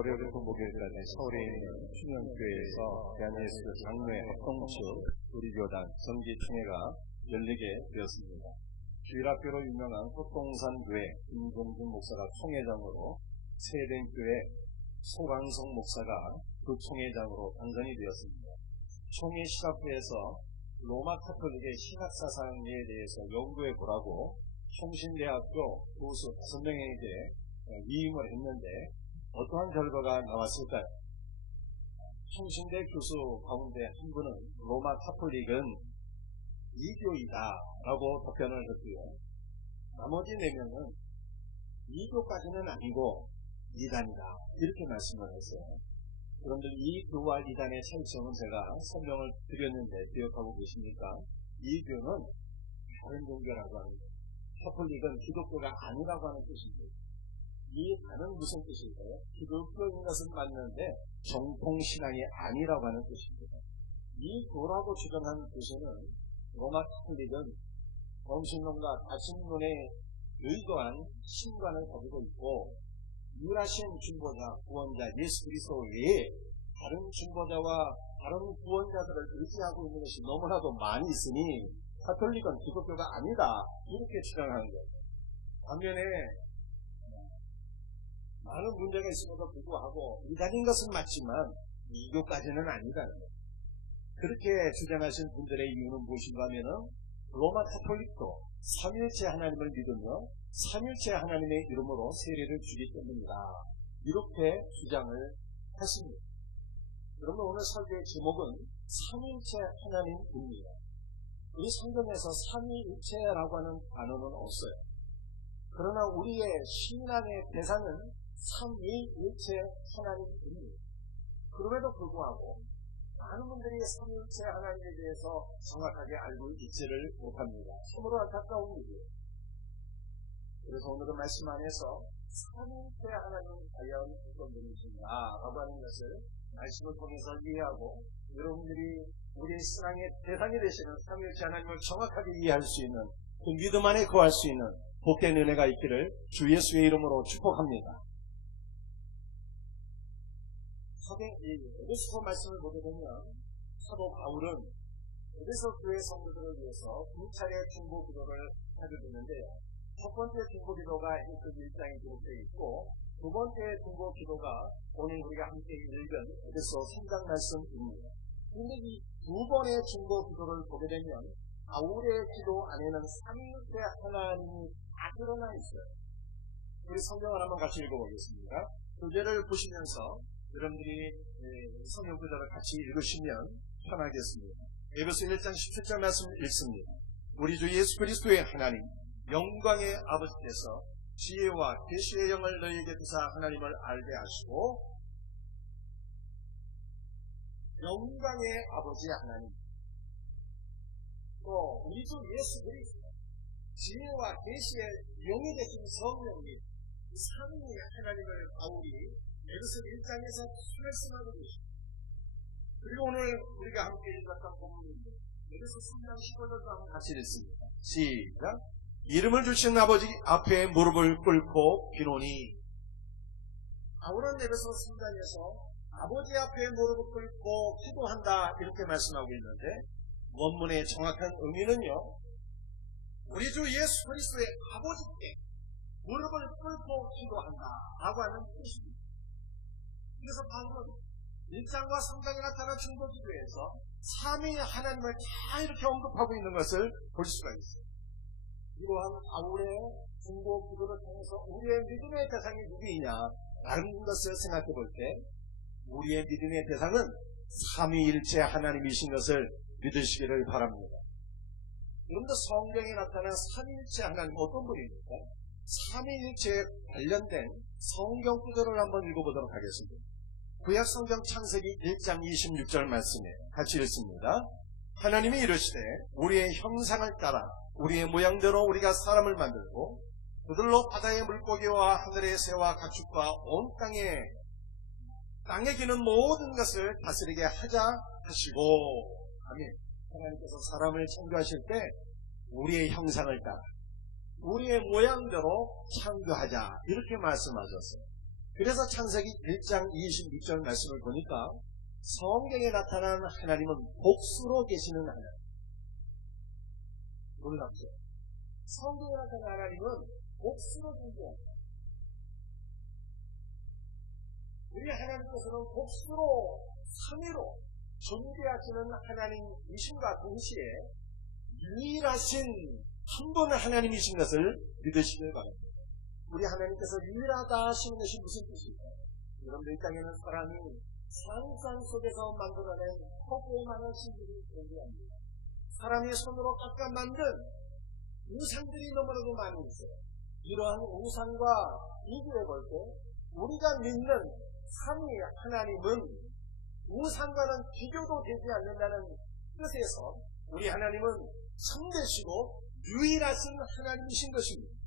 월요일부터 목요일까지 서울에 있는 충영교회에서 대한예수 장로회 합동측 우리 교단 정기총회가 열리게 되었습니다. 주일학교로 유명한 호동산교회 김종준 목사가 총회장으로 세den교회 소강성 목사가 부총회장으로 당선이 되었습니다. 총회 시작부에서 로마 카톨릭의 신학사상에 대해서 연구해 보라고 총신대학교 교수 5명에게 위임을 했는데 어떠한 결과가 나왔을까요? 총신대 교수 가운데 한 분은 로마 카톨릭은 이교이다 라고 답변을 했고요. 나머지 4명은 이교까지는 아니고 이단이다 이렇게 말씀을 했어요. 여러분들 이 교와 이단의 차이점은 제가 설명을 드렸는데 기억하고 계십니까? 이교는 다른 종교라고 하는 거예요. 카톨릭은 기독교가 아니라고 하는 뜻입니다. 이 단은 무슨 뜻일까요? 기독교인 것은 맞는데 정통신앙이 아니라고 하는 뜻입니다. 이 교라고 주장하는 교수는 로마 카톨릭은 원신론과 다신론에 의거한 신관을 가지고 있고 유일하신 중보자, 구원자 예수 그리스도 외에 다른 중보자와 다른 구원자들을 의지하고 있는 것이 너무나도 많이 있으니 카톨릭은 기독교가 아니다 이렇게 주장하는 거예요. 반면에 많은 문제가 있음에도 불구하고 이단인 것은 맞지만 이교까지는 아니다는 거예요. 그렇게 주장하신 분들의 이유는 무엇인가 하면은 로마 카톨릭도 삼일체 하나님을 믿으며 삼일체 하나님의 이름으로 세례를 주기 때문이다 이렇게 주장을 했습니다. 여러분 오늘 설교의 제목은 삼일체 하나님입니다. 우리 성경에서 삼위일체라고 하는 단어는 없어요. 그러나 우리의 신앙의 대상은 삼위일체 하나님입니다. 그럼에도 불구하고 많은 분들이 삼위일체 하나님에 대해서 정확하게 알고 있지를 못합니다. 참으로 안타까운 일이에요. 그래서 오늘은 말씀 안에서 삼위일체 하나님은 과연 어떤 분이신가 라고 하는 것을 말씀을 통해서 이해하고 여러분들이 우리의 신앙의 대상이 되시는 삼위일체 하나님을 정확하게 이해할 수 있는 그 믿음 안에 거할 수 있는 복된 은혜가 있기를 주 예수의 이름으로 축복합니다. 에베소 말씀을 보게 되면 사도 바울은 에베소 교회 성도들을 위해서 두 차례 중보 기도를 하게 되는데요. 첫 번째 중보 기도가 1장에 기록되어 있고 두 번째 중보 기도가 오늘 우리가 함께 읽은 에베소 3장 말씀입니다. 그런데 이 두 번의 중보 기도를 보게 되면 바울의 기도 안에는 삼위일체 하나님이 다 드러나 있어요. 우리 성경을 한번 같이 읽어보겠습니다. 교재를 보시면서 여러분들이 성경 구절을 같이 읽으시면 편하겠습니다. 에베소 1장 17절 말씀 읽습니다. 우리 주 예수 그리스도의 하나님 영광의 아버지께서 지혜와 계시의 영을 너희에게 주사 하나님을 알게 하시고 영광의 아버지 하나님 또 우리 주 예수 그리스도 지혜와 계시의 영이 되신 성령님 삼위 하나님을 바울이 에베소 1장에서 말씀하고 계십니다. 그리고 오늘 우리가 함께 읽었던 본문인데 에베소 3장 15절도 한번 같이 읽습니다. 시작. 이름을 주신 아버지 앞에 무릎을 꿇고 비노니 바울은 에베소 3장에서 아버지 앞에 무릎을 꿇고 기도한다 이렇게 말씀하고 있는데 원문의 정확한 의미는요 우리 주 예수 그리스도의 아버지께 무릎을 꿇고 기도한다 라고 하는 뜻입니다. 그래서 바울은 1장과 3장에 나타난 중보 기도에서 삼위 하나님을 다 이렇게 언급하고 있는 것을 볼 수가 있어요. 이러한 바울의 중보 기도를 통해서 우리의 믿음의 대상이 누구이냐 라는 것을 생각해 볼 때 우리의 믿음의 대상은 삼위일체 하나님이신 것을 믿으시기를 바랍니다. 여러분들 성경에 나타난 삼위일체 하나님 어떤 분입니까? 삼위일체에 관련된 성경 구절을 한번 읽어보도록 하겠습니다. 구약 성경 창세기 1장 26절 말씀이에요. 같이 읽습니다. 하나님이 이르시되 우리의 형상을 따라 우리의 모양대로 우리가 사람을 만들고 그들로 바다의 물고기와 하늘의 새와 가축과 온 땅에 기는 모든 것을 다스리게 하자 하시고 아멘. 하나님께서 사람을 창조하실 때 우리의 형상을 따라 우리의 모양대로 창조하자 이렇게 말씀하셨어요. 그래서 창세기 1장 26절 말씀을 보니까 성경에 나타난 하나님은 복수로 계시는 하나님. 놀랍죠? 성경에 나타난 하나님은 복수로 존재합니다. 우리 하나님께서는 복수로, 삼위로 존재하시는 하나님이신과 동시에 유일하신 한 분 하나님이신 것을 믿으시길 바랍니다. 우리 하나님께서 유일하다 하시는 것이 무슨 뜻일까요? 여러분들 이 땅에는 사람이 상상 속에서 만들어낸 허구만한 신들이 존재합니다. 사람이 손으로 깎아 만든 우상들이 너무나도 많이 있어요. 이러한 우상과 비교해 볼 때 우리가 믿는 삼위 하나님은 우상과는 비교도 되지 않는다는 뜻에서 우리 하나님은 참되시고 유일하신 하나님이신 것입니다.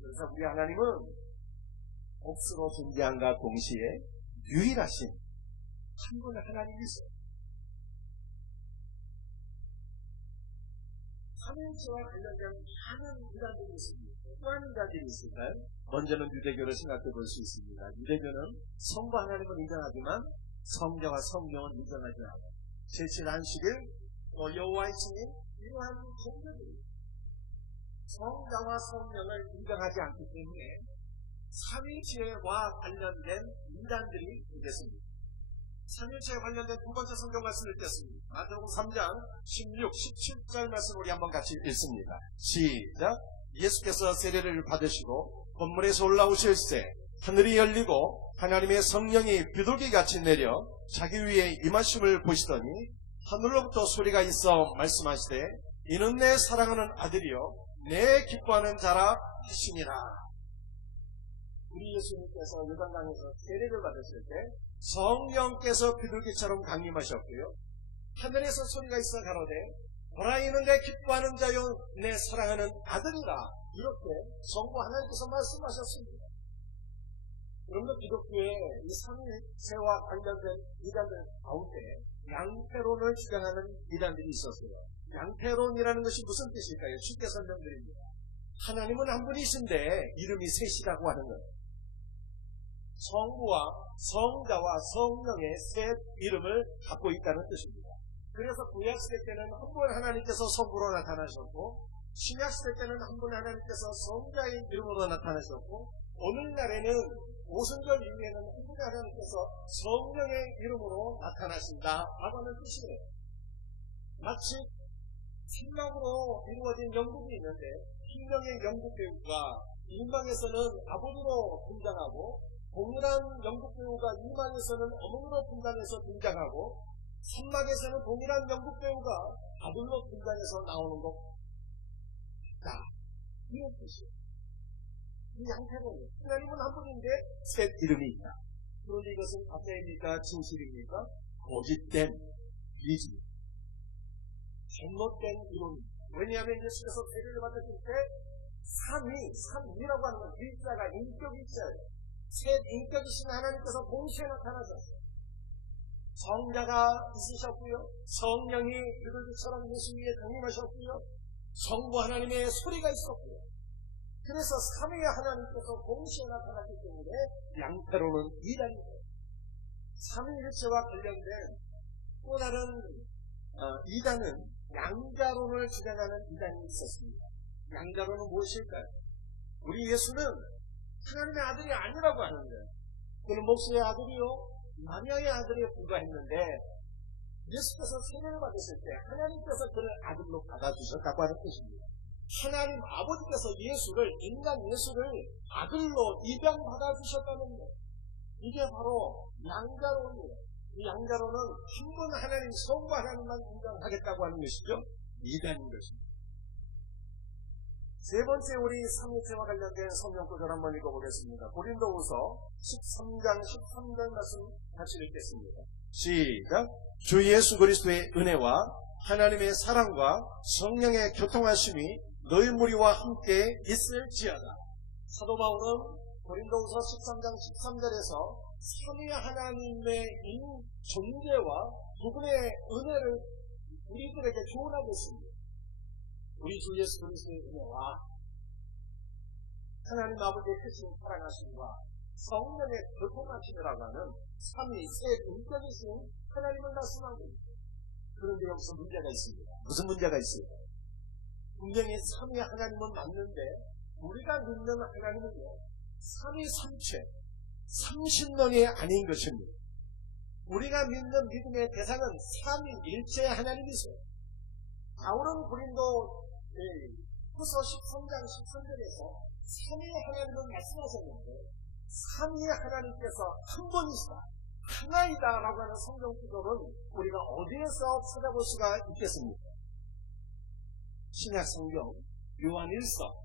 그래서 우리 하나님은 복수로 존재함과 동시에 유일하신 한 분 하나님이세요. 삼위일체와 관련된 많은 이단들이 있습니다. 어떠한 이단들이 있을까요? 먼저는 유대교를 생각해 볼 수 있습니다. 유대교는 성부 하나님은 인정하지만 성자와 성령은 인정하지 않아요. 제7 안식일, 또 여호와의 증인, 이러한 종교들이 성자와 성령을 인정하지 않기 때문에 삼위일체와 관련된 이단들이 있겠습니다. 삼위일체에 관련된 두 번째 성경 말씀을 읽겠습니다. 마태복음 3장 16, 17절 말씀 우리 한번 같이 읽습니다. 시작. 예수께서 세례를 받으시고 건물에서 올라오실새 하늘이 열리고 하나님의 성령이 비둘기같이 내려 자기 위에 임하심을 보시더니 하늘로부터 소리가 있어 말씀하시되 이는 내 사랑하는 아들이요 내 기뻐하는 자라 하시니라. 우리 예수님께서 요단강에서 세례를 받으실 때 성령께서 비둘기처럼 강림하셨고요. 하늘에서 소리가 있어 가로되 보라 이는 내 기뻐하는 자요 내 사랑하는 아들이라. 이렇게 성부 하나님께서 말씀하셨습니다. 여러분들 기독교의 이 삼위일체와 관련된 이단들 가운데 양태론을 주장하는 이단들이 있었어요. 양태론이라는 것이 무슨 뜻일까요? 쉽게 설명드립니다. 하나님은 한 분이신데 이름이 셋이라고 하는 거예요. 성부와 성자와 성령의 셋 이름을 갖고 있다는 뜻입니다. 그래서 구약시대 때는 한 분 하나님께서 성부로 나타나셨고 신약시대 때는 한 분 하나님께서 성자의 이름으로 나타나셨고 오늘날에는 오순절 이후에는 한 분 하나님께서 성령의 이름으로 나타나신다 라고 하는 뜻이에요. 마치 생명으로 이루어진 연극이 있는데 흰명의 연극 배우가 일망에서는 아버지로 등장하고 동일한 연극 배우가 이망에서는 어머니로 분장해서 등장하고 산막에서는 동일한 연극 배우가 아들로 등장해서 나오는 것 같다. 이런 뜻이에요. 이 양태는 하나님은 한 분인데 셋 이름이 있다. 그런데 이것은 가짜입니까? 진실입니까? 거짓된 이지 잘못된 이론입니다. 왜냐하면 예수께서 세례를 받으실 때 삼위라고 하는 건 일자가 인격일자예요. 셋 인격이신 하나님께서 동시에 나타나셨어요. 성자가 있으셨고요. 성령이 비둘기처럼 예수 위에 강림하셨고요. 성부 하나님의 소리가 있었고요. 그래서 삼위의 하나님께서 동시에 나타났기 때문에 양태로는 이단입니다. 삼위일체와 관련된 또 다른 이단은 양자론을 주장하는 이단이 있었습니다. 양자론은 무엇일까요? 우리 예수는 하나님의 아들이 아니라고 하는데 그는 목수의 아들이요 마리아의 아들에 불과했는데 예수께서 세례를 받으실 때 하나님께서 그를 아들로 받아주셨다고 하는 뜻입니다. 하나님 아버지께서 인간 예수를 아들로 입양 받아주셨다는 것. 이게 바로 양자론이에요. 이 양자론은 한 분 하나님, 성부 하나님만 인정하겠다고 하는 것이죠. 이단인 것입니다. 세 번째 우리 삼위일체와 관련된 성경 구절 한번 읽어보겠습니다. 고린도후서 13장 13절 말씀 같이 읽겠습니다. 시작. 주 예수 그리스도의 은혜와 하나님의 사랑과 성령의 교통하심이 너희 무리와 함께 있을지어다. 사도 바울은 고린도후서 13장 13절에서 삼위 하나님의 존재와 그분의 은혜를 우리들에게 조언하고 있습니다. 우리 주 예수 그리스도의 은혜와 하나님 아버지의 크신 사랑하심과 성령의 교통하심이라고 하는 삼위 세 인격이신 하나님을 말씀하고 있습니다. 그런데 여기서 문제가 있습니다. 무슨 문제가 있어요? 분명히 삼위 하나님은 맞는데 우리가 믿는 하나님은요, 삼위삼체, 삼신론이 아닌 것입니다. 우리가 믿는 믿음의 대상은 삼위일체 하나님이세요. 바울은 고린도 후서 13장 13절에서 삼위 하나님을 말씀하셨는데 삼위 하나님께서 한 분이시다, 하나이다 라고 하는 성경 구절은 우리가 어디에서 찾아볼 수가 있겠습니까? 신약 성경 요한 1서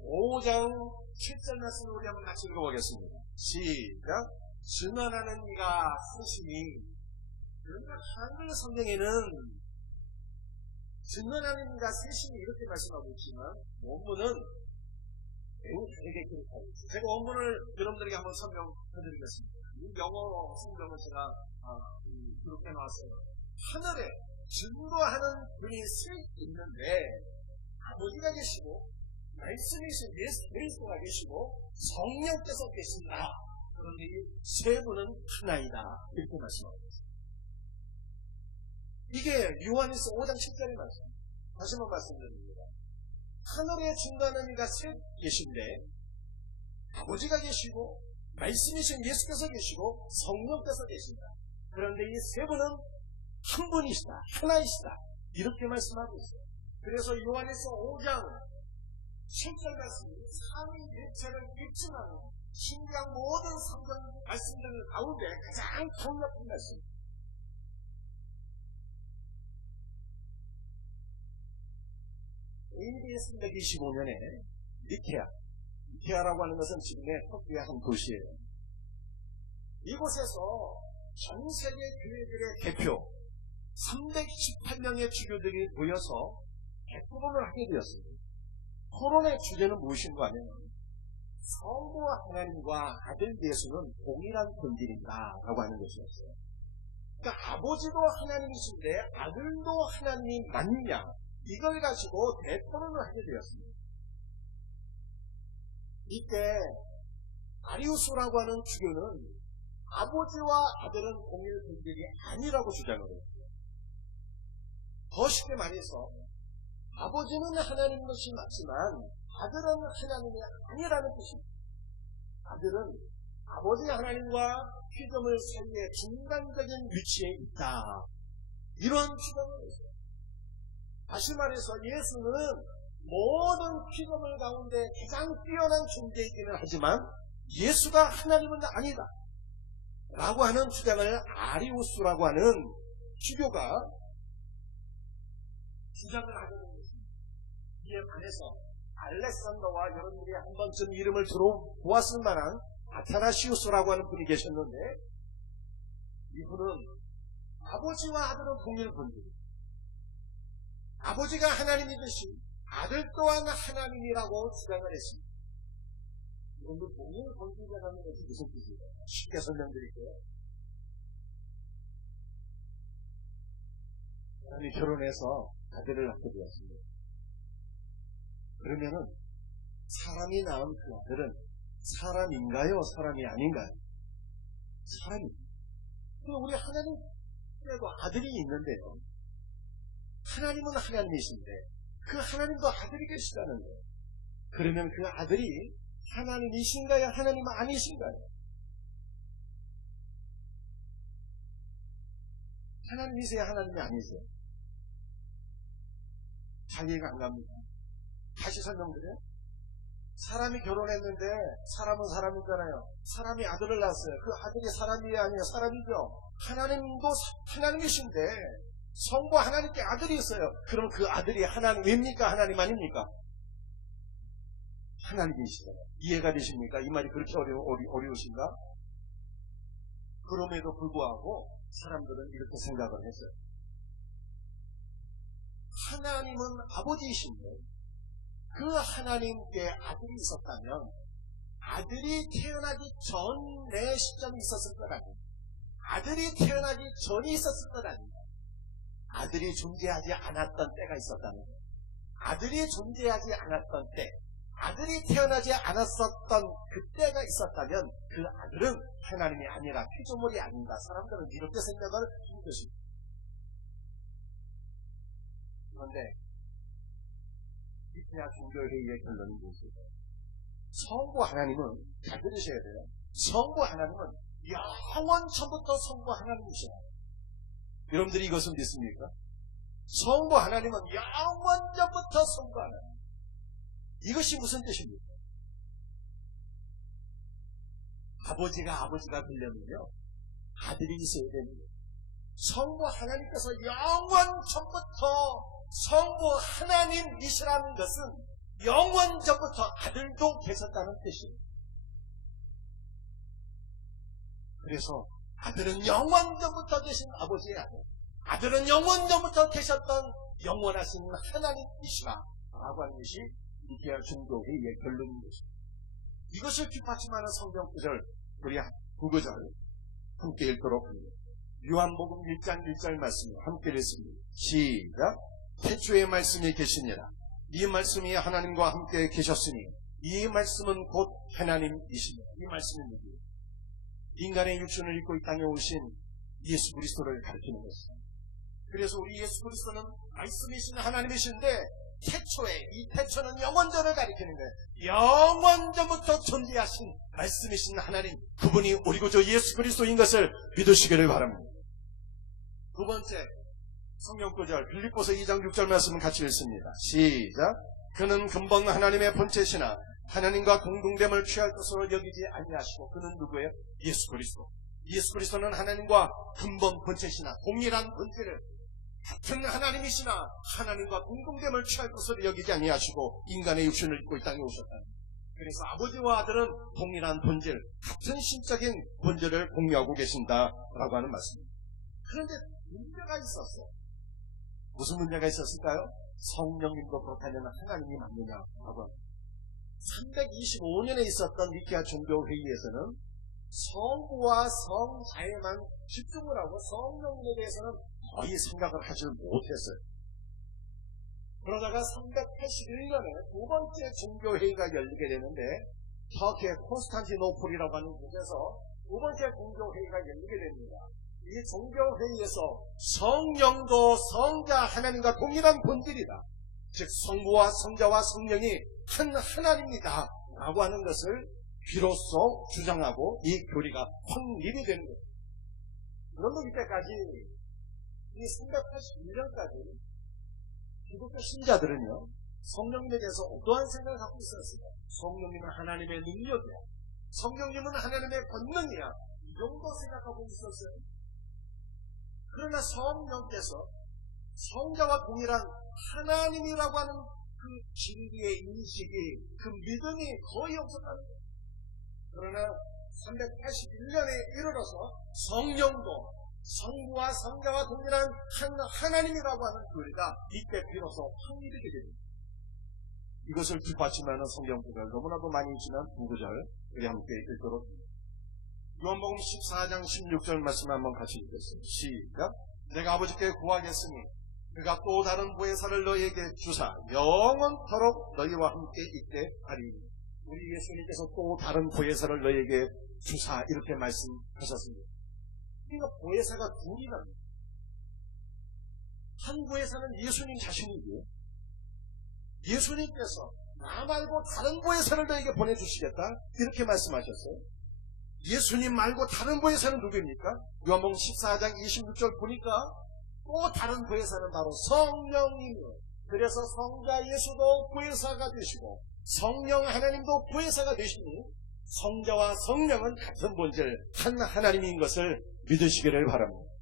5장 7절 말씀을 우리 한번 같이 읽어보겠습니다. 시작. 증언하는 이가 셋이니. 그러니까 한글 성경에는 증언하는 이가 셋이니 이렇게 말씀하고 있지만 원문은 매우 다르게 기록하고 있습니다. 제가 원문을 여러분들에게 한번 설명해드리겠습니다. 이 영어 성경을 제가 기록해 놨어요. 하늘에 증거하는 분이 셋 있는데 아버지가 계시고 말씀이신 예수 그리스도가 계시고 성령께서 계신다. 그런데 이 세 분은 하나이다. 이렇게 말씀하고 있습니다. 이게 요한일서 5장 7절의 말씀. 다시 한번 말씀드립니다. 하늘에 증거하는 이가 셋 계신데 아버지가 계시고 말씀이신 예수께서 계시고 성령께서 계신다. 그런데 이 세 분은 한 분이시다, 하나이시다, 이렇게 말씀하고 있어요. 그래서 요한일서 5장 7절 말씀이 삼위일체를 입증하는 신약 모든 성경 말씀들 가운데 가장 강력한 말씀입니다. AD 325년에 니케아라고 하는 것은 지금의 터키의 한 도시예요. 이곳에서 전 세계 교회들의 대표 318명의 주교들이 모여서 개토론을 하게 되었습니다. 토론의 주제는 무엇인가 하면 성부 하나님과 아들 예수는 동일한 본질이다 라고 하는 것이었어요. 그러니까 아버지도 하나님이신데 아들도 하나님이 맞느냐, 이걸 가지고 대토론을 하게 되었습니다. 이때 아리우스라고 하는 주교는 아버지와 아들은 동일 본질이 아니라고 주장을 했어요. 더 쉽게 말해서 아버지는 하나님 것이 맞지만 아들은 하나님이 아니라는 뜻입니다. 아들은 아버지 하나님과 피조물 사이의 중간적인 위치에 있다. 이런 주장을 했어요. 다시 말해서 예수는 모든 피조물 가운데 가장 뛰어난 존재이기는 하지만 예수가 하나님은 아니다 라고 하는 주장을 아리우스라고 하는 주교가 주장을 하게 된 것입니다. 이에 반해서 알렉산더와 여러분들이 한 번쯤 이름을 들어보았을 만한 아타나시우스라고 하는 분이 계셨는데 이분은 아버지와 아들은 동일 본질, 아버지가 하나님이듯이 아들 또한 하나님이라고 주장을 했습니다. 이분도 동일 본질이라는 것이 무슨 뜻이에요? 쉽게 설명드릴게요. 사람이 결혼해서 아들을 낳게 되었습니다. 그러면은 사람이 낳은 그 아들은 사람인가요? 사람이 아닌가요? 사람입니다. 그럼 우리 하나님께도 아들이 있는데요. 하나님은 하나님이신데 그 하나님도 아들이 계시다는데 그러면 그 아들이 하나님이신가요? 하나님 아니신가요? 하나님이세요? 하나님이 아니세요? 자기가 안 갑니다. 다시 설명드려요. 사람이 결혼했는데 사람은 사람이잖아요. 사람이 아들을 낳았어요. 그 아들이 사람이 아니에요. 사람이죠. 하나님도 하나님이신데 성부 하나님께 아들이 있어요. 그럼 그 아들이 하나님입니까? 하나님 아닙니까? 하나님이시잖아요. 이해가 되십니까? 이 말이 그렇게 어려우신가? 그럼에도 불구하고 사람들은 이렇게 생각을 했어요. 하나님은 아버지이신데 그 하나님께 아들이 있었다면 아들이 태어나기 전의 시점이 있었을 것 아닙니까? 아들이 태어나기 전이 있었을 것 아닙니까? 아들이 존재하지 않았던 때가 있었다면 아들이 존재하지 않았던 때, 아들이 태어나지 않았었던 그때가 있었다면 그 아들은 하나님이 아니라 피조물이 아닌가, 사람들은 이렇게 생각을 한 것입니다. 그런데 니케아 종교회의의 결론은 무엇일까요? 성부 하나님은, 잘 들으셔야 돼요. 성부 하나님은 영원 전부터 성부 하나님이시라. 여러분들이 이것을 믿습니까? 성부 하나님은 영원 전부터 성부 하나님. 이것이 무슨 뜻입니까? 아버지가 되려면요, 아들이 있어야 되는 거예요. 성부 하나님께서 영원 전부터 성부 하나님이시라는 것은 영원 전부터 아들도 계셨다는 뜻이에요. 그래서 아들은 영원 전부터 계신 아버지의 아들, 아들은 영원 전부터 계셨던 영원하신 하나님이시라 라고 하는 것이 니케아 종교회의의 결론인 것입니다. 이것을 뒷받침하는 성경 구절, 우리 구구절 함께 읽도록 합니다. 요한복음 1장 1절 말씀을 함께 읽습니다. 시작. 태초에 말씀이 계시니라. 이 말씀이 하나님과 함께 계셨으니 이 말씀은 곧 하나님이시니라. 이 말씀은 누구예요? 인간의 육신을 입고 이 땅에 오신 예수 그리스도를 가리키는 것입니다. 그래서 우리 예수 그리스도는 말씀이신 하나님이신데 태초에, 이 태초는 영원전을 가리키는 거예요. 영원전부터 존재하신 말씀이신 하나님, 그분이 우리 구주 예수 그리스도인 것을 믿으시기를 바랍니다. 두 번째 성경 구절, 빌립보서 2장 6절 말씀은 같이 읽습니다. 시작. 그는 근본 하나님의 본체시나 하나님과 공동됨을 취할 것으로 여기지 아니하시고, 그는 누구예요? 예수 그리스도. 예수 그리스도는 하나님과 근본 본체시나, 동일한 본체를, 같은 하나님이시나 하나님과 공동됨을 취할 것으로 여기지 아니하시고 인간의 육신을 입고 이 땅에 오셨다. 그래서 아버지와 아들은 동일한 본질, 같은 신적인 본질을 공유하고 계신다라고 하는 말씀입니다. 그런데 문제가 있었어요. 무슨 문제가 있었을까요? 성령님도 그렇다면 하나님이 맞느냐라고 합니다. 325년에 있었던 니케아 종교회의에서는 성부와 성자에만 집중을 하고 성령님에 대해서는 거의 생각을 하지 못했어요. 그러다가 381년에 두 번째 종교회의가 열리게 되는데, 터키의 콘스탄티노폴이라고 하는 곳에서 두 번째 종교회의가 열리게 됩니다. 이 종교회의에서 성령도 성자 하나님과 동일한 본질이다, 즉 성부와 성자와 성령이 한 하나님이다 라고 하는 것을 비로소 주장하고 이 교리가 확립이 되는 거예요. 그런데 이때까지, 이 381년까지 기독교 신자들은요, 성령님에 대해서 어떠한 생각을 갖고 있었을까? 성령님은 하나님의 능력이야, 성령님은 하나님의 권능이야, 이 정도 생각하고 있었어요. 그러나 성령께서 성자와 동일한 하나님이라고 하는 그 진리의 인식이, 그 믿음이 거의 없었다는 거예요. 그러나 381년에 이르러서 성령도 성부와 성자와 동일한 한 하나님이라고 하는 교리가 이때 비로소 확립되게 됩니다. 이것을 뒷받침하는 성경 구절, 너무나도 많이 지난 두 구절 우리 함께 읽도록 합니다. 요한복음 14장 16절 말씀 한번 같이 읽겠습니다. 시작. 내가 아버지께 구하겠으니 그가 또 다른 보혜사를 너희에게 주사 영원토록 너희와 함께 있게 하리니. 우리 예수님께서 또 다른 보혜사를 너희에게 주사 이렇게 말씀하셨습니다. 그러니까 보혜사가 둘이나, 한 보혜사는 예수님 자신이고요, 예수님께서 나 말고 다른 보혜사를 너에게 보내주시겠다 이렇게 말씀하셨어요. 예수님 말고 다른 보혜사는 누구입니까? 요한복음 14장 26절 보니까 또 다른 보혜사는 바로 성령이에요. 그래서 성자 예수도 보혜사가 되시고 성령 하나님도 보혜사가 되시니 성자와 성령은 같은 본질 한 하나님인 것을 믿으시기를 바랍니다.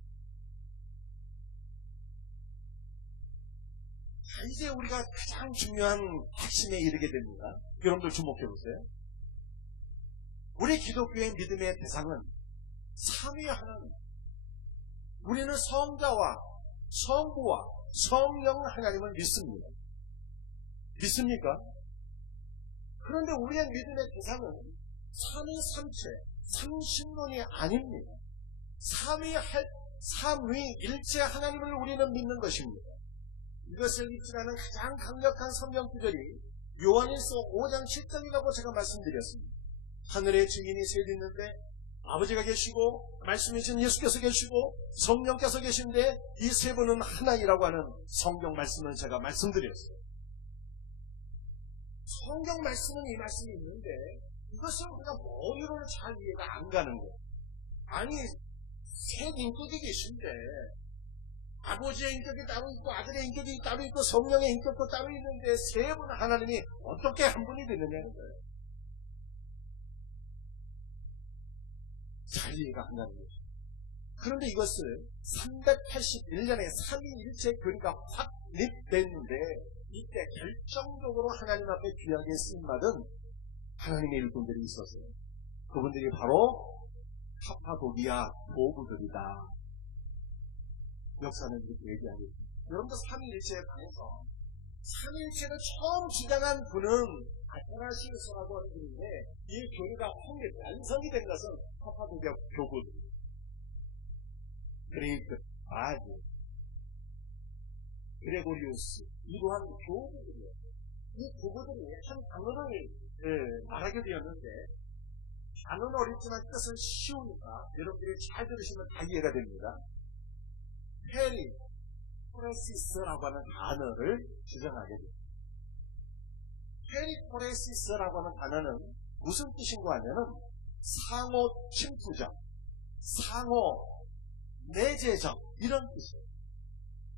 이제 우리가 가장 중요한 핵심에 이르게 됩니다. 여러분들 주목해 보세요. 우리 기독교의 믿음의 대상은 삼위 하나님. 우리는 성자와 성부와 성령 하나님을 믿습니다. 믿습니까? 그런데 우리의 믿음의 대상은 삼위삼체, 삼신론이 아닙니다. 삼위일체 하나님을 우리는 믿는 것입니다. 이것을 입증하는 가장 강력한 성경 구절이 요한일서 5장 7절이라고 제가 말씀드렸습니다. 하늘의 증인이 셋 있는데 아버지가 계시고 말씀이신 예수께서 계시고 성령께서 계신데 이 세 분은 하나이라고 하는 성경 말씀을 제가 말씀드렸어요. 성경 말씀은 이 말씀이 있는데 이것을 우리가 머리로는 잘 이해가 안 가는 거예요. 아니 셋 인격이 계신데 아버지의 인격이 따로 있고 아들의 인격이 따로 있고 성령의 인격도 따로 있는데 세 분 하나님이 어떻게 한 분이 되느냐는 거예요. 잘 이해가 안 가는 거죠. 그런데 이것을 381년에 삼위일체 교리가 확립됐는데 이때 결정적으로 하나님 앞에 귀하게 쓰임받은 하나님의 일꾼들이 있었어요. 그분들이 바로 카파도기아 도구들이다. 역사는 이렇게 얘기하고 있습니다. 여러분들 삼위일체에 관해서 삼위일체를 처음 주장한 분은 아테나시우스라고 하는 분인데 이 교리가 확립, 완성이 된 것은 카파도기아 교구들, 그레이크, 바즈, 그레고리우스 이러한 교구들이에요. 이 교구들이 한 단어를 말하게 되었는데 단어는 어렵지만 뜻은 쉬우니까 여러분들이 잘 들으시면 다 이해가 됩니다. 페리포레시스라고 하는 단어를 주장하게 됩니다. 페리포레시스라고 하는 단어는 무슨 뜻인가 하면은 상호 침투적, 상호 내재적 이런 뜻이에요.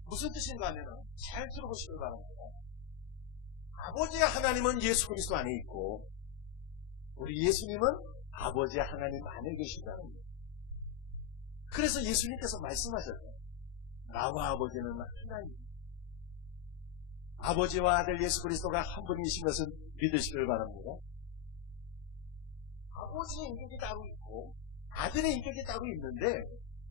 무슨 뜻인가 하면은 잘 들어보시길 바랍니다. 아버지 하나님은 예수 그리스도 안에 있고 우리 예수님은 아버지 하나님 안에 계신다는 거예요. 그래서 예수님께서 말씀하셨어요. 나와 아버지는 하나입니다. 아버지와 아들 예수 그리스도가 한 분이신 것을 믿으시길 바랍니다. 아버지의 인격이 따로 있고 아들의 인격이 따로 있는데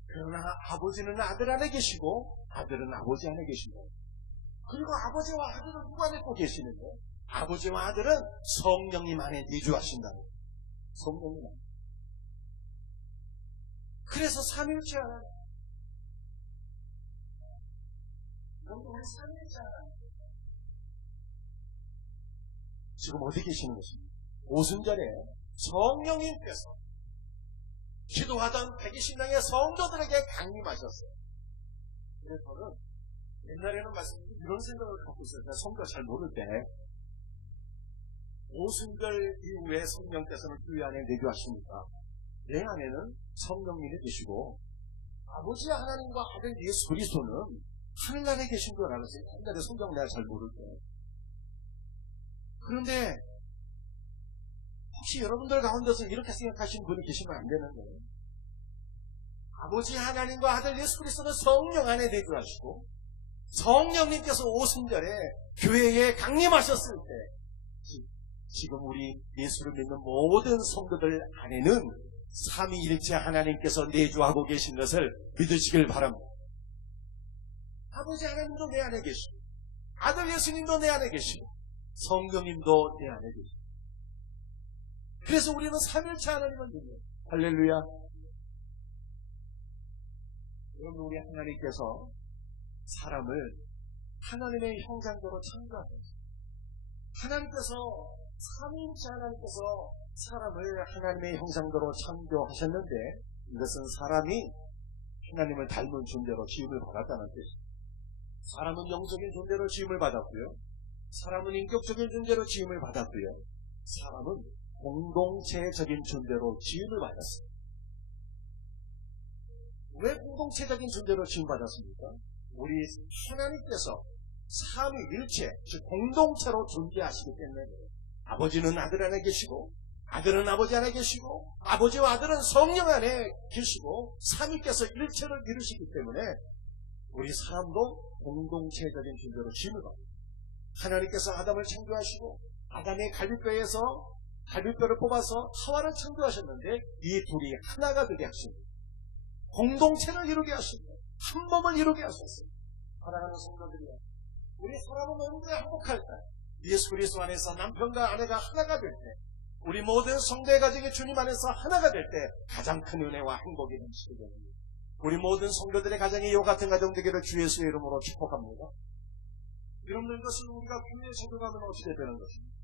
그러나 아버지는 아들 안에 계시고 아들은 아버지 안에 계신다. 그리고 아버지와 아들은 누구 안에 또 계시는데 아버지와 아들은 성령님 안에 내주하신다는 거예요. 성령님 안에. 그래서 삼일체 하나님. 우리 삼일체 하나님. 지금 어디 계시는 것입니까? 오순절에 성령님께서 기도하던 120명의 성도들에게 강림하셨어요. 그래서 저는 옛날에는 이런 생각을 갖고 있어요. 제가 성경 잘 모를 때 오순절 이후에 성령께서는 교회 안에 내주하십니까? 내 안에는 성령님이 계시고 아버지 하나님과 아들 예수 그리스도는 하늘 안에 계신 줄 알았어요. 옛날에 성경 내가 잘 모를 때. 그런데 혹시 여러분들 가운데서 이렇게 생각하시는 분이 계시면 안 되는 거예요. 아버지 하나님과 아들 예수 그리스도는 성령 안에 내주하시고 성령님께서 오순절에 교회에 강림하셨을 때 지금 우리 예수를 믿는 모든 성도들 안에는 삼위일체 하나님께서 내주하고 계신 것을 믿으시길 바랍니다. 아버지 하나님도 내 안에 계시고 아들 예수님도 내 안에 계시고 성령님도 내 안에 계시고 그래서 우리는 삼일체 하나님을 믿는 할렐루야. 여러분 우리 하나님께서 사람을 하나님의 형상대로 창조하셨어요. 하나님께서 삼위일체 하나님께서 사람을 하나님의 형상대로 창조하셨는데 이것은 사람이 하나님을 닮은 존재로 지음을 받았다는 뜻입니다. 사람은 영적인 존재로 지음을 받았고요. 사람은 인격적인 존재로 지음을 받았고요. 사람은 공동체적인 존재로 지음을 받았습니다. 왜 공동체적인 존재로 지음받았습니까? 우리 하나님께서 삼위일체, 즉 공동체로 존재하시기 때문에 아버지는 아들 안에 계시고 아들은 아버지 안에 계시고 아버지와 아들은 성령 안에 계시고 삼위께서 일체를 이루시기 때문에 우리 사람도 공동체적인 존재로 지음을 받습니다. 하나님께서 아담을 창조하시고 아담의 갈비뼈에서 갈비뼈를 뽑아서 하와를 창조하셨는데 이 둘이 하나가 되게 하십니다. 공동체를 이루게 하십니다. 한 몸을 이루게 하셨어요. 사랑하는 성도들이여, 우리 사람은 언제 행복할 때 예수 그리스도 안에서 남편과 아내가 하나가 될 때, 우리 모든 성도의 가정이 주님 안에서 하나가 될 때 가장 큰 은혜와 행복이 넘치게 됩니다. 우리 모든 성도들의 가정이 이와 같은 가정 되기를 주 예수의 이름으로 축복합니다. 여러분들, 이것은 우리가 교회에 적용하면 어떻게 되는 것입니까?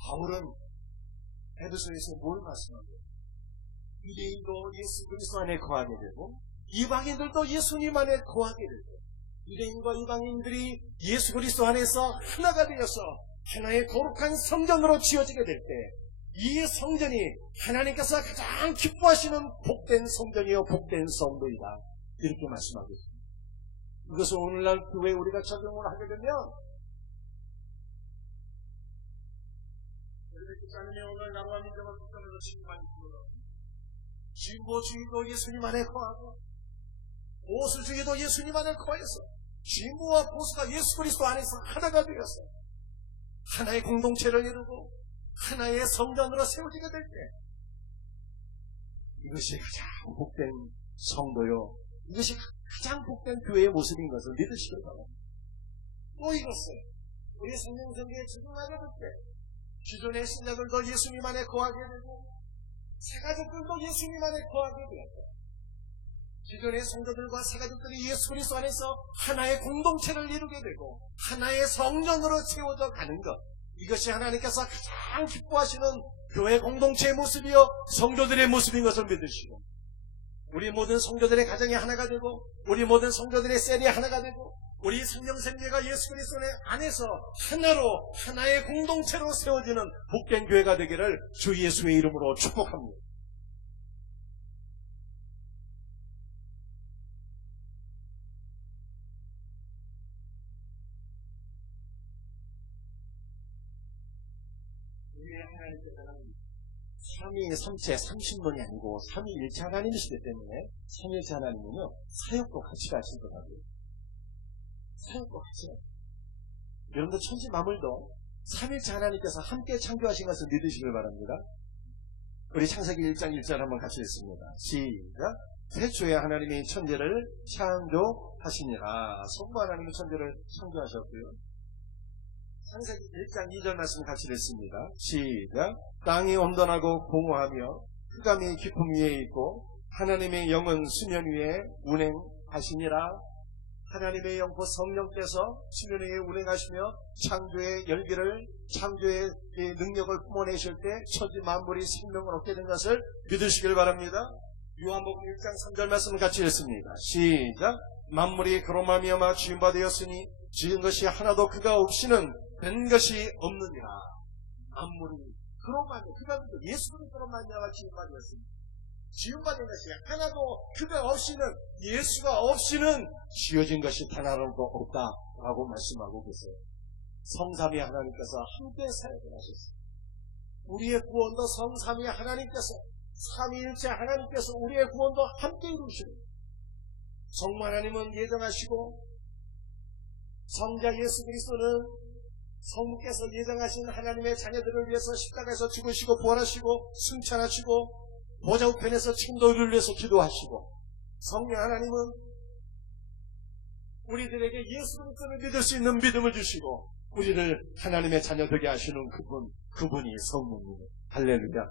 바울은 에베소에서 뭘 말씀하고 유대인도 예수 그리스도 안에 거하게 되고 이방인들도 예수님 안에 거하게 되고 유대인과 이방인들이 예수 그리스도 안에서 하나가 되어서 하나의 거룩한 성전으로 지어지게 될 때 이 성전이 하나님께서 가장 기뻐하시는 복된 성전이요 복된 성도이다 이렇게 말씀하고 있습니다. 이것을 오늘날 교회에 우리가 적용을 하게 되면 그렇지 않으면 오늘 나라와 민족을 국가로 지금만 진보주의도 예수님 안에 거하고 보수주의도 예수님 안에 거해서 진보와 보수가 예수 그리스도 안에서 하나가 되어서 하나의 공동체를 이루고 하나의 성전으로 세워지게 될 때 이것이 가장 복된 성도요 이것이 가장 복된 교회의 모습인 것을 믿으시길 바랍니다. 또 이것을 우리 성령성계에 적용하게 될 때 기존의 신자들도 예수님 안에 거하게 되고 새가족들도 예수님 안에 거하게 되었고 기존의 성도들과 새가족들이 예수 그리스도 안에서 하나의 공동체를 이루게 되고 하나의 성전으로 세워져 가는 것 이것이 하나님께서 가장 기뻐하시는 교회 공동체의 모습이요 성도들의 모습인 것을 믿으시고 우리 모든 성도들의 가정이 하나가 되고 우리 모든 성도들의 셀이 하나가 되고 우리 성령생계가 예수 그리스도 안에서 하나로 하나의 공동체로 세워지는 복된 교회가 되기를 주 예수의 이름으로 축복합니다. 우리 하나님께서는 삼위삼체 30론이 아니고 삼위일체 하나님이시기 때문에 삼위일체 하나님은요 사역도 같이 가시더라고요. 사역도 같이 가시더라고요. 여러분들 천지 만물도 삼위일체 하나님께서 함께 창조하신 것을 믿으시길 바랍니다. 우리 창세기 1장 1절 한번 같이 읽습니다. 시작. 태초에 하나님이 천지를 창조하시니라. 성부 하나님이 천지를 창조하셨고요. 창세기 1장 2절 말씀 같이 읽습니다. 시작. 땅이 온전하고 공허하며 흑암이 깊음 위에 있고 하나님의 영은 수면 위에 운행하시니라. 하나님의 영포 성령께서 수면 위에 운행하시며 창조의 열기를 창조의 능력을 뿜어내실 때 천지 만물이 생명을 얻게 된 것을 믿으시길 바랍니다. 요한복음 1장 3절 말씀 같이 읽습니다. 시작. 만물이 그로 말미암아 지은 바 되었으니 지은 것이 하나도 그가 없이는 된 것이 없느니라. 만물이 그로 말미암아 그가 예수 그리스도로 말미암아 지은 바 되었으니 지은 바 된 것이 하나도 그가 없이는 예수가 없이는 지어진 것이 단 하나도 없다라고 말씀하고 계세요. 성삼위 하나님께서 함께 사역을 하셨습니다. 우리의 구원도 성삼위 하나님께서 삼위일체 하나님께서 우리의 구원도 함께 이루시고 성부 하나님은 예정하시고 성자 예수 그리스도는 성부께서 예정하신 하나님의 자녀들을 위해서 십자가에서 죽으시고 부활하시고 승천하시고 보좌 우편에서 지금도 우리를 위해서 기도하시고 성령 하나님은 우리들에게 예수 그리스도를 믿을 수 있는 믿음을 주시고 우리를 하나님의 자녀 되게 하시는 그분이 성령님이에요. 할렐루야.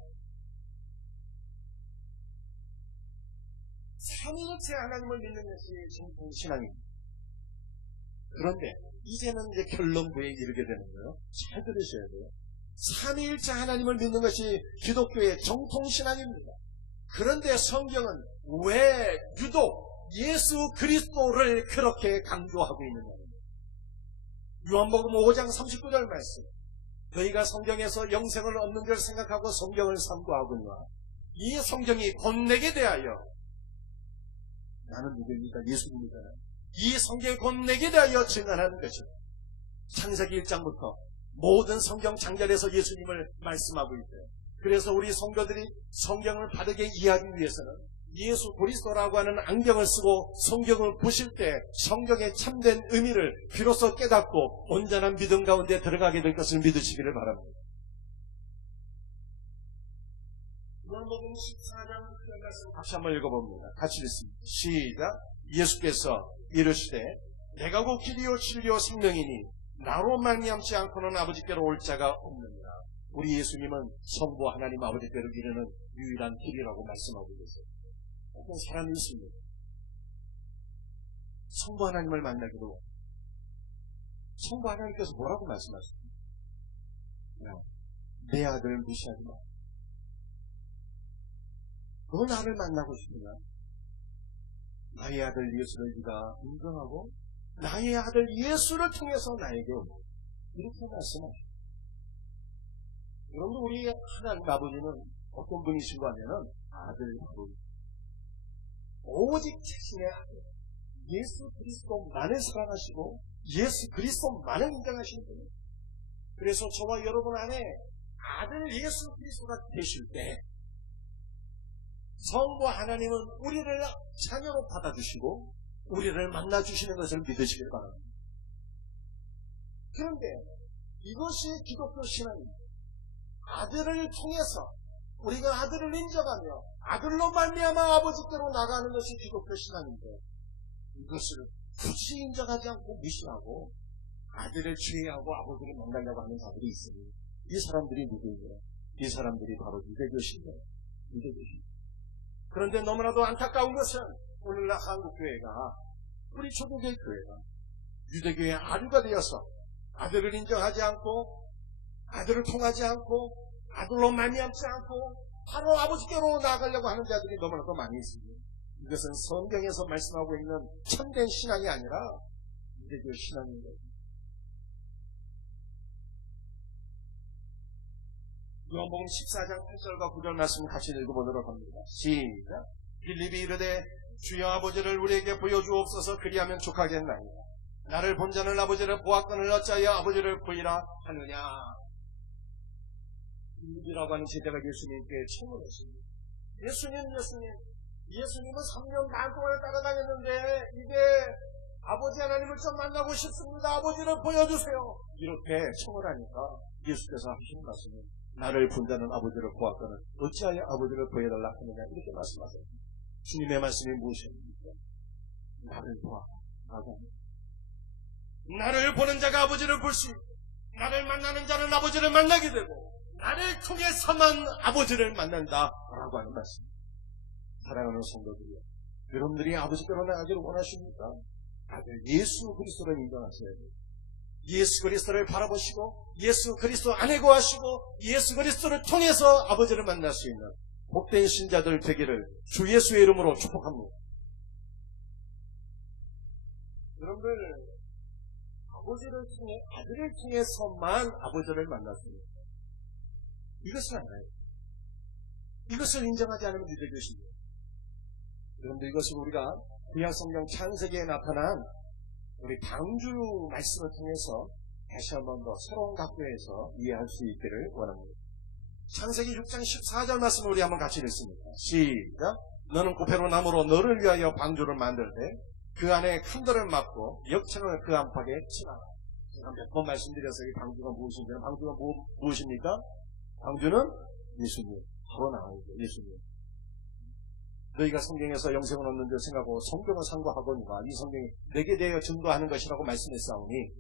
삼위일체 하나님을 믿는 것이 정통 신앙입니다. 그런데 이제는 이제 결론부에 이르게 되는 거예요. 잘 들으셔야 돼요. 삼위일체 하나님을 믿는 것이 기독교의 정통 신앙입니다. 그런데 성경은 왜 유독 예수 그리스도를 그렇게 강조하고 있느냐. 요한복음 5장 39절 말씀. 너희가 성경에서 영생을 얻는 줄 생각하고 성경을 삼고하거니와 이 성경이 곧 내게 대하여 나는 누구입니까? 예수입니다. 이 성경이 곧 내게 대하여 증언하는 것입니다. 창세기 1장부터 모든 성경 장절에서 예수님을 말씀하고 있어요. 그래서 우리 성도들이 성경을 바르게 이해하기 위해서는 예수 그리스도라고 하는 안경을 쓰고 성경을 보실 때 성경의 참된 의미를 비로소 깨닫고 온전한 믿음 가운데 들어가게 될 것을 믿으시기를 바랍니다. 요한복음 14장 그 말씀 다시 한번 읽어봅니다. 같이 읽습니다. 시작. 예수께서 이르시되 내가 곧 길이요 진리요 생명이니 나로 말미암지 않고는 아버지께로 올 자가 없느니라. 우리 예수님은 성부 하나님 아버지께로 이르는 유일한 길이라고 말씀하고 계세요. 어떤 사람이 있습니다. 성부 하나님을 만나기로 성부 하나님께서 뭐라고 말씀하십니까? 내 아들을 무시하지 마. 너 나를 만나고 싶으면 나의 아들 예수를 네가 인정하고 나의 아들 예수를 통해서 나에게 오라. 이렇게 말씀하십니다. 여러분, 우리 하나님 아버지는 어떤 분이신가 하면은 아들하고 오직 자신의 아들 예수 그리스도만을 사랑하시고 예수 그리스도만을 인정하시는 분이에요. 그래서 저와 여러분 안에 아들 예수 그리스도가 되실 때 성부 하나님은 우리를 자녀로 받아주시고 우리를 만나주시는 것을 믿으시길 바랍니다. 그런데 이것이 기독교 신앙입니다. 아들을 통해서 우리가 아들을 인정하며 아들로 말미암아 아버지께로 나가는 것이 기독교 신앙인데 이것을 굳이 인정하지 않고 무시하고 아들을 취해하고 아버지를 만나려고 하는 자들이 있으니 이 사람들이 누구예요? 이 사람들이 바로 유대교신이에요. 유대교신. 그런데 너무나도 안타까운 것은 오늘날 한국교회가 우리 초대교회 교회가 유대교의 아류가 되어서 아들을 인정하지 않고 아들을 통하지 않고 아들로 말미암지 않고 바로 아버지께로 나아가려고 하는 자들이 너무나도 많이 있습니다. 이것은 성경에서 말씀하고 있는 참된 신앙이 아니라 유대교 신앙인 거예요. 요한복음 14장 8절과 9절 말씀 같이 읽어보도록 합니다. 시작. 빌립이 이르되 주여 아버지를 우리에게 보여주옵소서 그리하면 족하겠나이다. 나를 본 자는 아버지를 보았거늘 어찌하여 아버지를 보이라 하느냐. 빌립이라고 하는 제자가 예수님께 청혼했습니다. 예수님은 3년 반 동안 따라다녔는데 이제 아버지 하나님을 좀 만나고 싶습니다. 아버지를 보여주세요. 이렇게 청혼하니까 예수께서 하시는 말씀은 나를 본 자는 아버지를 보았거늘 어찌하여 아버지를 보여달라 하느냐 이렇게 말씀하세요. 주님의 말씀이 무엇입니까? 나를 봐. 나를 보는 자가 아버지를 볼 수 있고 나를 만나는 자는 아버지를 만나게 되고 나를 통해서만 아버지를 만난다라고 하는 말씀. 사랑하는 성도들이요, 여러분들이 아버지께로 나가기를 원하십니까? 아들 예수 그리스도를 인정하셔야 돼요. 예수 그리스도를 바라보시고 예수 그리스도 안에 거하시고 예수 그리스도를 통해서 아버지를 만날 수 있는 복된 신자들 되기를 주 예수의 이름으로 축복합니다. 여러분들 아버지를 통해 아들을 통해서만 아버지를 만날 수 있는 이것은 아니에요. 이것을 인정하지 않으면 유대교십니다. 여러분들 이것을 우리가 구약성경 창세기에 나타난 우리 방주 말씀을 통해서 다시 한 번 더 새로운 각도에서 이해할 수 있기를 원합니다. 창세기 6장 14절 말씀을 우리 한번 같이 읽습니다. 시작. 너는 고페로 나무로 너를 위하여 방주를 만들되 그 안에 큰돌을 막고 역청을 그 안팎에 치라. 제가 몇 번 말씀드려서 이 방주가 무엇인지. 방주가 무엇입니까? 방주는 예수님. 바로 나와요. 예수님. 너희가 성경에서 영생을 얻는 줄 생각하고 성경을 상고하거니와 이 성경이 내게 대하여 증거하는 것이라고 말씀했사오니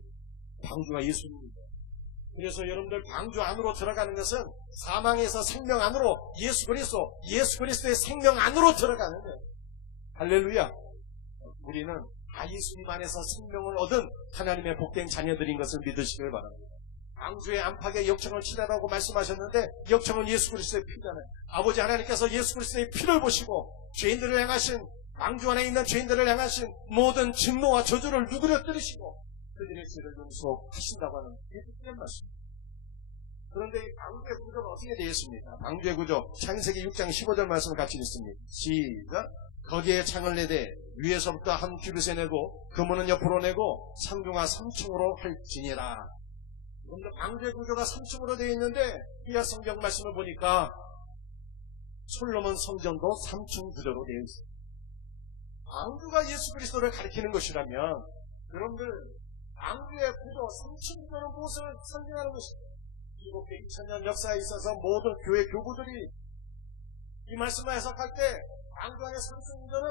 방주가 예수님입니다. 그래서 여러분들 방주 안으로 들어가는 것은 사망에서 생명 안으로 예수 그리스도의 생명 안으로 들어가는 거예요. 할렐루야. 우리는 예수님 안에서 생명을 얻은 하나님의 복된 자녀들인 것을 믿으시길 바랍니다. 방주의 안팎에 역청을 치라라고 말씀하셨는데 역청은 예수 그리스도의 피잖아요. 아버지 하나님께서 예수 그리스도의 피를 보시고 죄인들을 향하신 방주 안에 있는 죄인들을 향하신 모든 진노와 저주를 누그러뜨리시고 그들의 죄를 용서하신다고 하는 예수님의 말씀입니다. 그런데 이 방주의 구조가 어떻게 되어 있습니까? 방주의 구조 창세기 6장 15절 말씀을 같이 읽습니다. 시작. 거기에 창을 내되 위에서부터 한 규빗에 내고 그 문은 옆으로 내고 상중하 3층으로 할지니라. 그런데 방주의 구조가 3층으로 되어 있는데 구약 성경 말씀을 보니까 솔로몬 성전도 3층 구조로 되어 있습니다. 방주가 예수 그리스도를 가리키는 것이라면 여러분들 방주의 구조 3층 구조는 무엇을 설명하는 것입니까? 7개 2000년 역사에 있어서 모든 교회 교부들이 이 말씀을 해석할 때 방주 안의 3층 구조는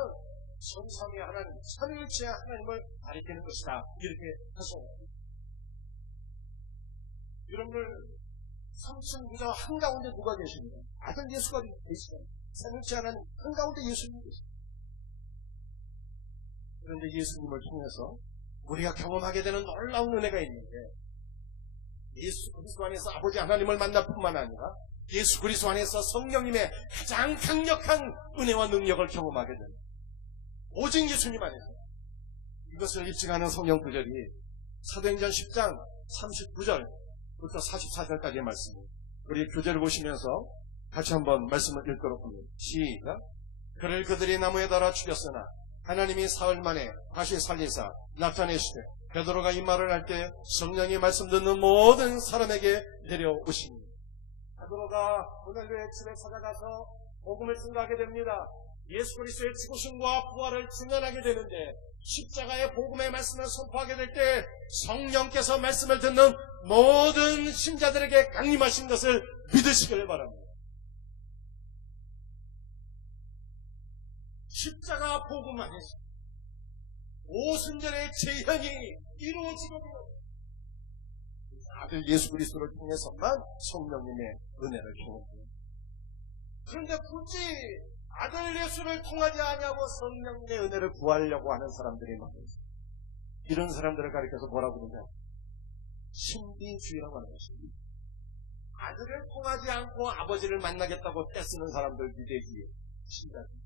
천상의 하나님, 천일체의 하나님을 가리키는 것이다 이렇게 하셨습니다. 여러분들 3층 구조 한가운데 누가 계십니까? 아들 예수가 계시잖아요. 삼일체 하나님 한가운데 예수님이 계십니다. 그런데 예수님을 통해서 우리가 경험하게 되는 놀라운 은혜가 있는데 예수 그리스도 안에서 아버지 하나님을 만날 뿐만 아니라 예수 그리스도 안에서 성령님의 가장 강력한 은혜와 능력을 경험하게 됩니다. 오직 예수님 안에서. 이것을 입증하는 성경 구절이 사도행전 10장 39절부터 44절까지의 말씀입니다. 우리 교재를 보시면서 같이 한번 말씀을 읽도록 합니다. 시작. 그를 그들이 나무에 달아 죽였으나 하나님이 사흘 만에 다시 살리사 나타내시되 베드로가 이 말을 할 때 성령이 말씀 듣는 모든 사람에게 내려오십니다. 베드로가 고넬료의 집에 찾아가서 복음을 증거하게 됩니다. 예수 그리스도의 죽으심과 부활을 증언하게 되는데 십자가의 복음의 말씀을 선포하게 될 때 성령께서 말씀을 듣는 모든 신자들에게 강림하신 것을 믿으시길 바랍니다. 십자가 복음 안에서 오순절의 재현이 이루어지는 아들 예수 그리스도를 통해서만 성령님의 은혜를 경험합니다. 그런데 굳이 아들 예수를 통하지 않냐고 성령님의 은혜를 구하려고 하는 사람들이 많아요. 이런 사람들을 가리켜서 뭐라고 그러냐? 신비주의라고 하는 것입니다. 아들을 통하지 않고 아버지를 만나겠다고 떼쓰는 사람들 유대주의, 신자주의.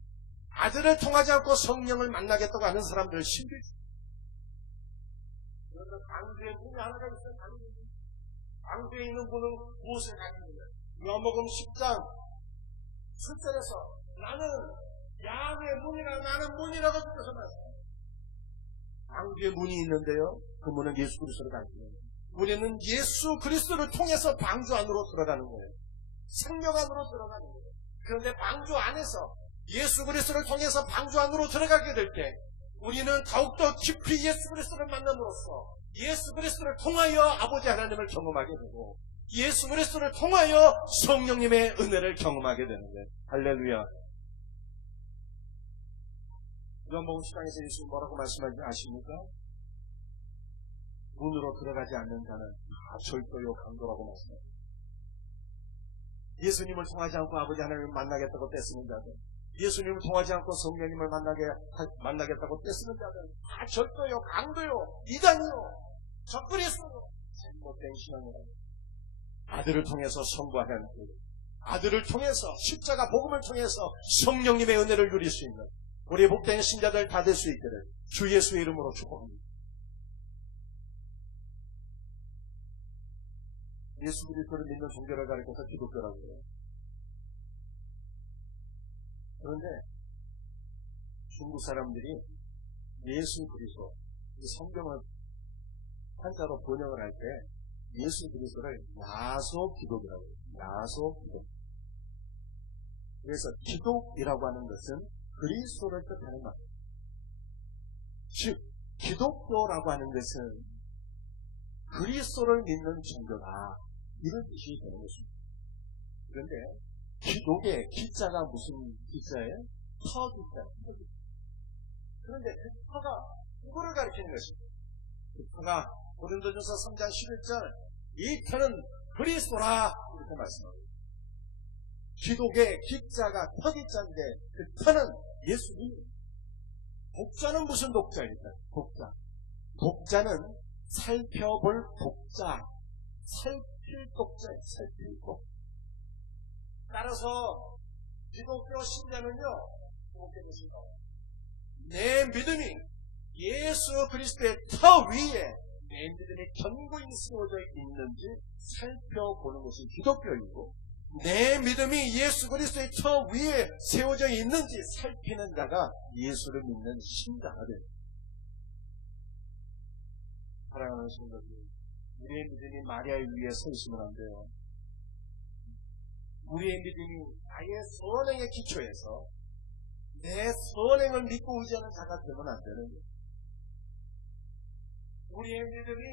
아들을 통하지 않고 성령을 만나겠다고 하는 사람들 신비주의. 그래서 강주에 분이 하나가 있어요. 강주에 있는 분은 무엇을 가지고 있냐? 요한복음 10장 7절에서 나는 야훼 문이라 나는 문이라고 그래서 말씀합니다. 강주에 문이 있는데요. 그 문은 예수 그리스도를 가리키는 거예요. 우리는 예수 그리스도를 통해서 방주 안으로 들어가는 거예요. 생명 안으로 들어가는 거예요. 그런데 방주 안에서 예수 그리스도를 통해서 방주 안으로 들어가게 될 때 우리는 더욱더 깊이 예수 그리스도를 만남으로써 예수 그리스도를 통하여 아버지 하나님을 경험하게 되고 예수 그리스도를 통하여 성령님의 은혜를 경험하게 되는 거예요. 할렐루야. 요한복음 10장에서 예수님 뭐라고 말씀하는지 아십니까? 문으로 들어가지 않는 자는 다 절도요 강도라고 말씀합니다. 예수님을 통하지 않고 아버지 하나님을 만나겠다고 떼쓰는 자들, 예수님을 통하지 않고 성령님을 만나겠다고 떼쓰는 자들 다 절도요 강도요 이단이요 적그리스도요 잘못된 신앙이라고. 아들을 통해서 선고하는 그 아들을 통해서 십자가 복음을 통해서 성령님의 은혜를 누릴 수 있는 우리 복된 신자들 다 될 수 있기를 주 예수의 이름으로 축복합니다. 예수 그리스도를 믿는 종교를 가리켜서 기독교라고 해요. 그런데 중국 사람들이 예수 그리스도, 이 성경을 한자로 번역을 할 때 예수 그리스도를 야소 기독이라고 해요. 야소 기독. 그래서 기독이라고 하는 것은 그리스도를 뜻하는 말이에요. 즉 기독교라고 하는 것은 그리스도를 믿는 종교다, 이런 뜻이 되는 것입니다. 그런데 기독의 기자가 무슨 기자예요? 터 기자. 그런데 그 터가 누구를 가리키는 것입니다. 그 터가 고린도전서 3장 11절 이 터는 그리스도라 이렇게 말씀합니다. 기독의 기자가 터 기자인데 그 터는 예수님. 독자는 무슨 독자입니까? 독자. 독자는 살펴볼 독자, 살필 독자예요. 살필 독자. 따라서 기독교 신자는요, 내 믿음이 예수 그리스도의 터 위에 내 믿음이 견고히 세워져 있는지 살펴보는 것이 기독교이고, 내 믿음이 예수 그리스도의 터 위에 세워져 있는지 살피는 자가 예수를 믿는 신자가 됩니다. 사랑하는 성도들, 우리의 믿음이 마리아의 위에 서 있으면 안 돼요. 우리의 믿음이 나의 선행의 기초에서 내 선행을 믿고 의지하는 자가 되면 안 되는 거예요. 우리의 믿음이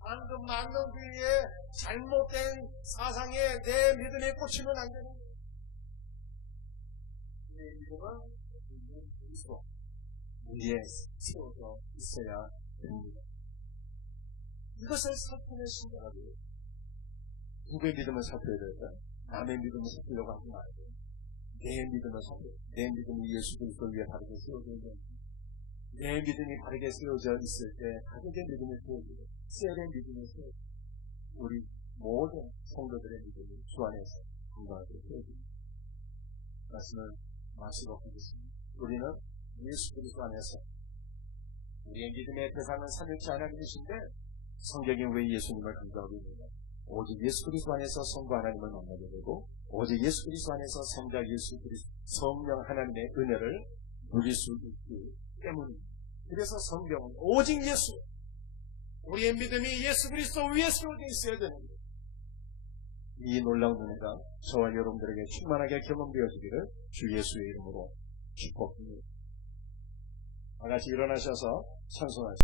방금 맞는 뒤에 잘못된 사상에 내 믿음에 꽂히면 안 되는 거예요. 우리의 믿음은 그리스도 위에 세워져 있어야 됩니다. 이것을 살피는 신자가 돼요. 누구의 믿음을 살펴야 될까? 남의 믿음을 살피려고 하지 말고 내 믿음을 살펴. 내 믿음이 예수 그리스도 위에 바르게 세워져 있는, 내 믿음이 바르게 세워져 있을 때 가족의 믿음을 세워지고 셀의 믿음을 세워지고 우리 모든 성도들의 믿음이 주 안에서 건강하게 되어집니다. 말씀을 마치고 하겠습니다. 우리는 예수 그리스도 안에서 우리의 믿음의 대상은 삼위일체 하나님이신데 성경이 왜 예수님을 강조하고 있느냐? 오직 예수 그리스도 안에서 성부 하나님을 만나게 되고 오직 예수 그리스도 안에서 성자 예수 그리스도 성령 하나님의 은혜를 누릴 수 있기 때문입니다. 그래서 성경은 오직 예수, 우리의 믿음이 예수 그리스도 위에 세워져 있어야 됩니다. 이 놀라운 은혜가 저와 여러분들에게 충만하게 경험되어지기를 주 예수의 이름으로 축복합니다. 다 같이 일어나셔서 찬송하시죠.